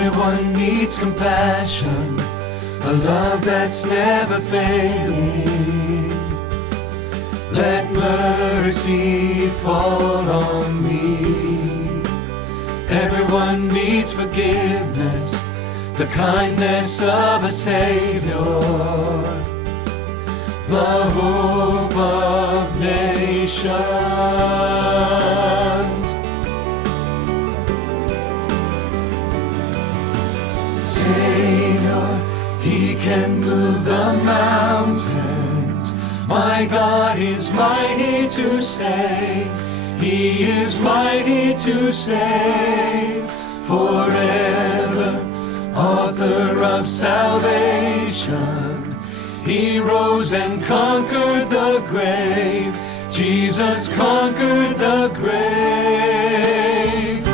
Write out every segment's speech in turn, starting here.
Everyone needs compassion, a love that's never failing. Let mercy fall on me. Everyone needs forgiveness, the kindness of a Savior, the hope of nations. Savior, He can move the mountains. My God is mighty to save. He is mighty to save forever. Author of salvation, He rose and conquered the grave. Jesus conquered the grave.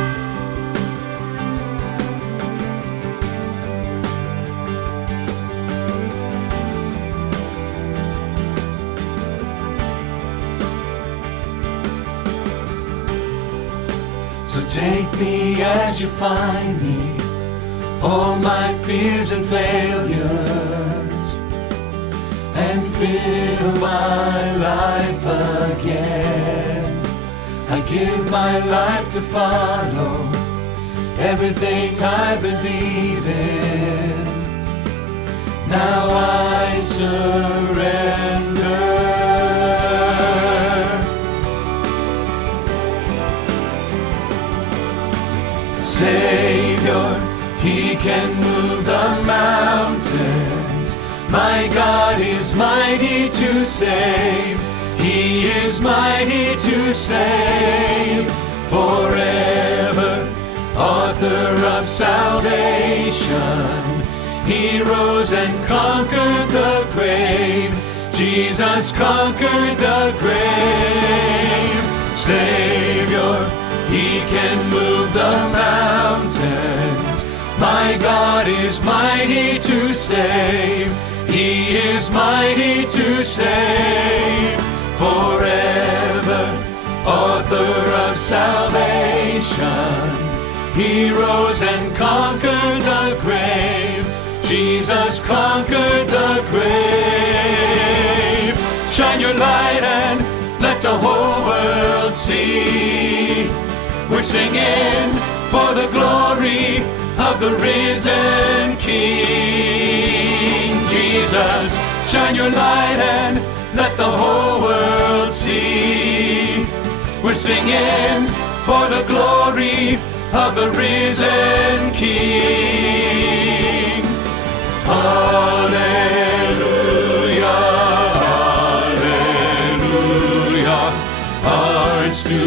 So take me as you find me, all my fears and failures, and fill my life again. I give my life to follow everything I believe in. Now I surrender. Savior, He can move the mountains. My God is mighty to save. He is mighty to save forever. Author of salvation, He rose and conquered the grave. Jesus conquered the grave. Savior, He can move the mountains. My God is mighty to save. He is mighty to save forever. Author of salvation, He rose and conquered the grave. Jesus conquered the grave. Shine your light and let the whole world see. We're singing for the glory of the risen King. Jesus, shine your light and let the whole world see. We're singing for the glory of the risen King. Hallelujah, hallelujah. Hearts to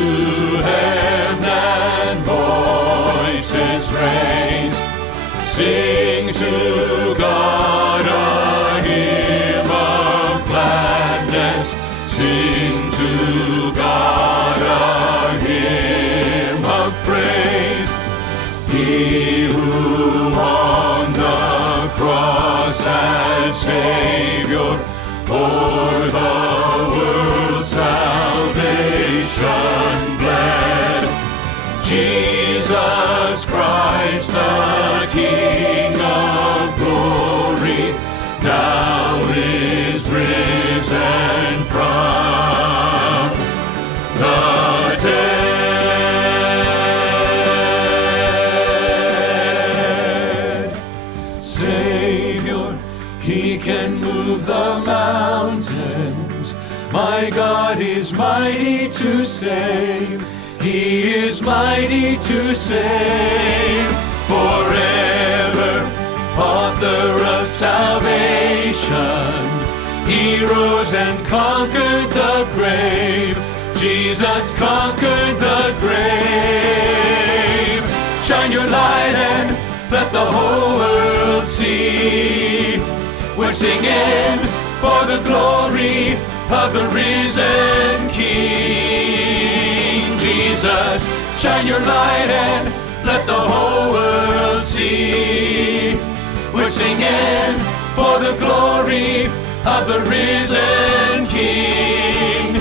heaven and voices raised, sing to God a hymn of gladness. Sing to God a hymn of praise. He who on the cross as Savior for the world's salvation bled. Jesus Christ, the King of glory, now is risen from the dead. Savior, He can move the mountains. My God is mighty to save. He is mighty to save forever. Author of salvation, He rose and conquered the grave. Jesus conquered the grave. Shine your light and let the whole world see. We're singing for the glory of the risen King. Jesus, shine your light and let the whole world see. We're singing for the glory of the risen King.